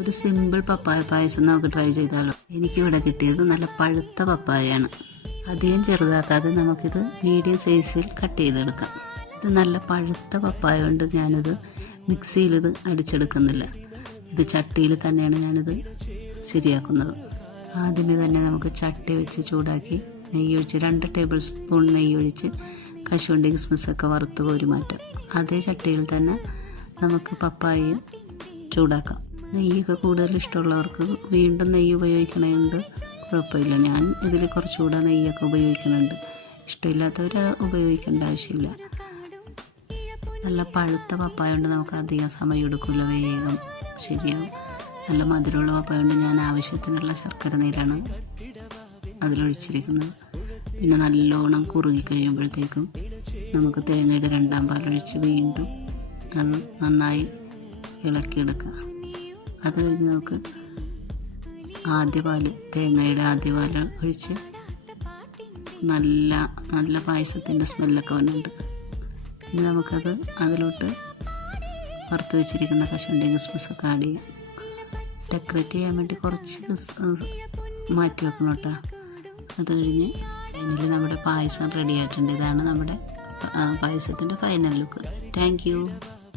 ഒരു സിമ്പിൾ പപ്പായ പായസം നമുക്ക് ട്രൈ ചെയ്താലോ. എനിക്കിവിടെ കിട്ടിയത് നല്ല പഴുത്ത പപ്പായയാണ്. അധികം ചെറുതാക്കാതെ നമുക്കിത് മീഡിയം സൈസിൽ കട്ട് ചെയ്തെടുക്കാം. ഇത് നല്ല പഴുത്ത പപ്പായ കൊണ്ട് ഞാനിത് മിക്സിയിൽ അടിച്ചെടുക്കുന്നില്ല. ഇത് ചട്ടിയിൽ തന്നെയാണ് ഞാനിത് ശരിയാക്കുന്നത്. ആദ്യമേ തന്നെ നമുക്ക് ചട്ടി വെച്ച് ചൂടാക്കി നെയ്യൊഴിച്ച് 2 ടേബിൾ സ്പൂൺ നെയ്യൊഴിച്ച് കശുവണ്ടി കിസ്മിസൊക്കെ വറുത്ത് കോരി മാറ്റാം. അതേ ചട്ടിയിൽ തന്നെ നമുക്ക് പപ്പായയും ചൂടാക്കാം. നെയ്യൊക്കെ കൂടുതൽ ഇഷ്ടമുള്ളവർക്ക് വീണ്ടും നെയ്യ് ഉപയോഗിക്കണമുണ്ട്, കുഴപ്പമില്ല. ഞാൻ ഇതിൽ കുറച്ചുകൂടെ നെയ്യൊക്കെ ഉപയോഗിക്കുന്നുണ്ട്. ഇഷ്ടമില്ലാത്തവർ ഉപയോഗിക്കേണ്ട ആവശ്യമില്ല. നല്ല പഴുത്ത പപ്പായ കൊണ്ട് നമുക്ക് അധികം സമയം എടുക്കില്ല, വേഗം ശരിയാവും. നല്ല മധുരമുള്ള പപ്പായ കൊണ്ട് ഞാൻ ആവശ്യത്തിനുള്ള ശർക്കര നീരാണ് അതിലൊഴിച്ചിരിക്കുന്നത്. പിന്നെ നല്ലോണം കുറുകി കഴിയുമ്പോഴത്തേക്കും നമുക്ക് തേങ്ങയുടെ 2ാം പാലൊഴിച്ച് വീണ്ടും അത് നന്നായി ഇളക്കിയെടുക്കുക. അത് കഴിഞ്ഞ് നമുക്ക് തേങ്ങയുടെ ആദ്യ പാൽ ഒഴിച്ച് നല്ല പായസത്തിൻ്റെ സ്മെല്ലൊക്കെ വന്നിട്ടുണ്ട്. ഇനി നമുക്കത് അതിലോട്ട് വറുത്ത് വെച്ചിരിക്കുന്ന കശുവണ്ടി കിസ്മിസൊക്കെ ആഡ് ചെയ്യാം. ഡെക്കറേറ്റ് ചെയ്യാൻ വേണ്ടി കുറച്ച് മാറ്റി വെക്കണം കേട്ടോ. അത് കഴിഞ്ഞ് ഫൈനലി നമ്മുടെ പായസം റെഡി ആയിട്ടുണ്ട്. ഇതാണ് നമ്മുടെ പായസത്തിൻ്റെ ഫൈനൽ ലുക്ക്. Thank you.